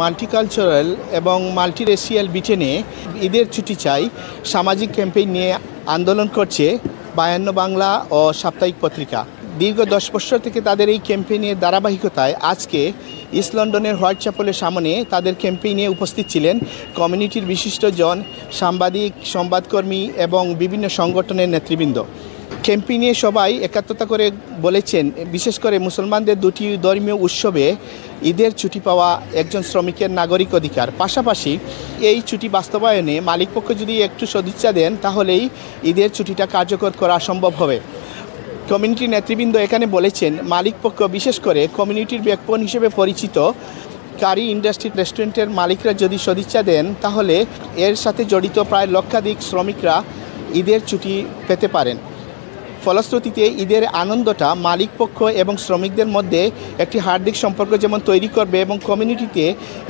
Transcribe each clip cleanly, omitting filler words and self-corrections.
Multicultural এবং মাল্টিরেশিয়াল ব্রিটেনে ঈদের ছুটি চাই সামাজিক ক্যাম্পেইন নিয়ে আন্দোলন করছে 52 বাংলা ও সাপ্তাহিক পত্রিকা। দীর্ঘ 10 বছর থেকে তাদের এই ক্যাম্পেইনের ধারাবাহিকতায় আজকে ইস্ট লন্ডনের হোয়াইট চ্যাপেলের সামনে তাদের ক্যাম্পেইনে উপস্থিত ছিলেন কমিউনিটির বিশিষ্টজন, সাংবাদিক, সংবাদকর্মী এবং বিভিন্ন সংগঠনের নেতৃবৃন্দ। ক্যাম্পেইনে সবাই একাত্মতা করে বলেছেন, বিশেষ করে মুসলমানদের দুটি ধর্মীয় উৎসবে ঈদের ছুটি পাওয়া একজন শ্রমিকের নাগরিক অধিকার। পাশাপাশি এই ছুটি বাস্তবায়নে মালিকপক্ষ যদি একটু সদিচ্ছা দেন তাহলেই ঈদের ছুটিটা কার্যকর করা সম্ভব হবে। কমিউনিটির নেতৃবৃন্দ এখানে বলেছেন, মালিকপক্ষ বিশেষ করে কমিউনিটির ব্যাকবোন হিসেবে পরিচিত কারি ইন্ডাস্ট্রি রেস্টুরেন্টের মালিকরা যদি সদিচ্ছা দেন তাহলে এর সাথে জড়িত প্রায় লক্ষাধিক শ্রমিকরা ঈদের ছুটি পেতে পারেন। ফলশ্রুতিতে ঈদের আনন্দটা মালিকপক্ষ এবং শ্রমিকদের মধ্যে একটি হার্দিক সম্পর্ক যেমন তৈরি করবে এবং কমিউনিটিতে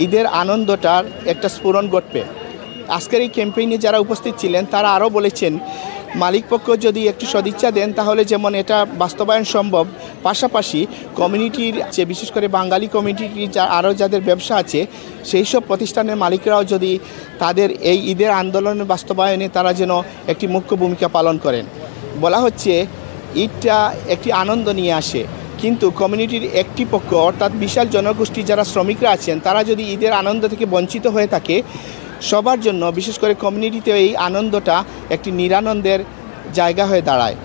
ঈদের আনন্দটার একটা স্ফুরণ ঘটবে। আজকের এই ক্যাম্পেইনে যারা উপস্থিত ছিলেন তারা আরও বলেছেন, মালিকপক্ষ যদি একটু সদিচ্ছা দেন তাহলে যেমন এটা বাস্তবায়ন সম্ভব, পাশাপাশি কমিউনিটির যে বিশেষ করে বাঙালি কমিউনিটির আরও যাদের ব্যবসা আছে সেই সব প্রতিষ্ঠানের মালিকরাও যদি তাদের এই ঈদের আন্দোলনের বাস্তবায়নে তারা যেন একটি মুখ্য ভূমিকা পালন করেন। বলা হচ্ছে ঈদটা একটি আনন্দ নিয়ে আসে, কিন্তু কমিউনিটির একটি পক্ষ অর্থাৎ বিশাল জনগোষ্ঠী যারা শ্রমিকরা আছেন তারা যদি ঈদের আনন্দ থেকে বঞ্চিত হয়ে থাকে, সবার জন্য বিশেষ করে কমিউনিটিতে এই আনন্দটা একটি নিরানন্দের জায়গা হয়ে দাঁড়ায়।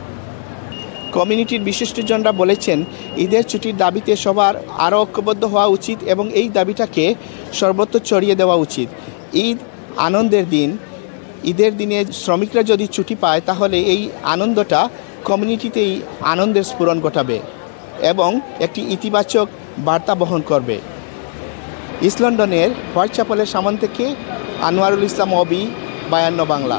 কমিউনিটির বিশিষ্টজনরা বলেছেন, ঈদের ছুটির দাবিতে সবার আরও ঐক্যবদ্ধ হওয়া উচিত এবং এই দাবিটাকে সর্বত্র ছড়িয়ে দেওয়া উচিত। ঈদ আনন্দের দিন, ঈদের দিনে শ্রমিকরা যদি ছুটি পায় তাহলে এই আনন্দটা কমিউনিটিতেই আনন্দের স্ফুরণ ঘটাবে এবং একটি ইতিবাচক বার্তা বহন করবে। ইস্ট লন্ডনের হোয়াইট চ্যাপেলের সামনে থেকে আনোয়ারুল ইসলাম অবি, 52 বাংলা।